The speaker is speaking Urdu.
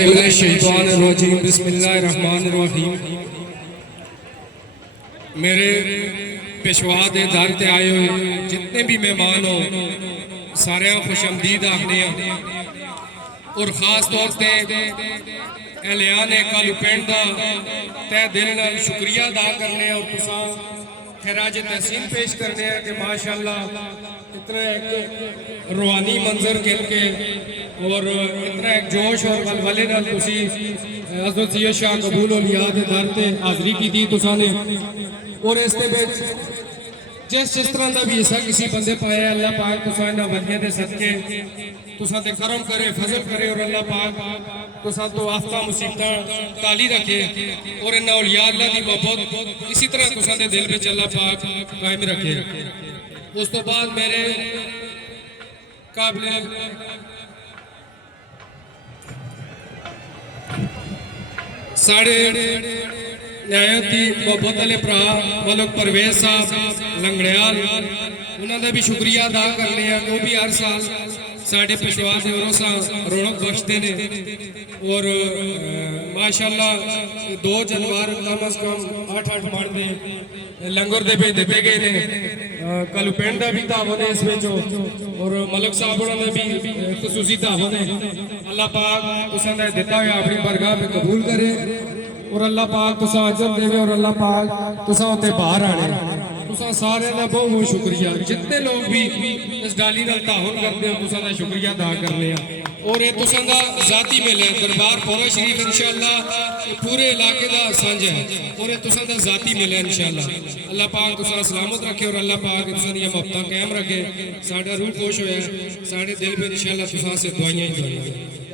الشیطان الرجیم بسم اللہ الرحمن الرحیم۔ میرے پیشوا دے در تے آئے ہوئے جتنے بھی مہمان ہو سارے خوش آمدید آخنے ہیں، اور خاص طور تے اہلیان کالو پینڈ دا تے دل نال شکریہ ادا کرنے ہیں، اور تساں خراج تحسین پیش کرنے ہیں کہ ماشاءاللہ اتنا ایک روحانی منظر کھل کے اور اتنا ایک جوش اور ولولے نال تسی حضرت سید شاہ قبول اولیاء دے در تے حاضری کی تھی تساں نے، اور اس دے وچ جس طرح دا بھی حصہ کسی بندے پایا ہے، اللہ پاک تساں انہاں ولیاں دے صدقے تساں تے کرم کرے، فضل کرے، اور اللہ پاک تساں تو آفتہ مصیبتاں ٹالی رکھے، اور انہاں اولیاء اللہ دی محبت اسی طرح تساں دے دل وچ اللہ پاک قائم رکھے۔ اس تو بعد میرے قابل ساڑھے نہایت ہی محبت علی پرا ملک پرویز صاحب لنگڑیال، انہوں نے بھی شکریہ ادا کر لیا کہ وہ بھی ہر سال ساڑھے پیشوا دے عروساں رونق بخشتے نے، اور ماشاءاللہ 2 جنوار کم از کم 8 مرد دے لنگر دے بھی دیتے گئے نے، کلو پینڈ دا بھی تعاون ہے اس میں جو، اور ملک صاحب انہوں نے بھی خصوصی تعاون ہے۔ اللہ پاک تساں دے دیتا ہوئے اپنی برگاہ میں قبول کرے، اور اللہ پاک تساں اجر دے، اور اللہ پاک تساں ہوتے باہر آنے۔ تساں سارے دا بہت بہت شکریہ، جتنے لوگ بھی اس ڈالی نال تعاون کرتے ہیں تساں دا شکریہ ادا کرنے ہیں، اور یہ تساں دا ذاتی مل ہے دربار پورا شریف انشاءاللہ پورے علاقے دا سانجھ ہے، اور یہ تساں دا ذاتی مل ہے انشاءاللہ۔ اللہ پاک تساں سلامت رکھے، اور اللہ پاک تساں دی محبتاں قائم رکھے، ساڈا روح خوش ہویا ہے، ساڈے دل میں انشاءاللہ تساں سے دعائیاں ہی دعائیاں۔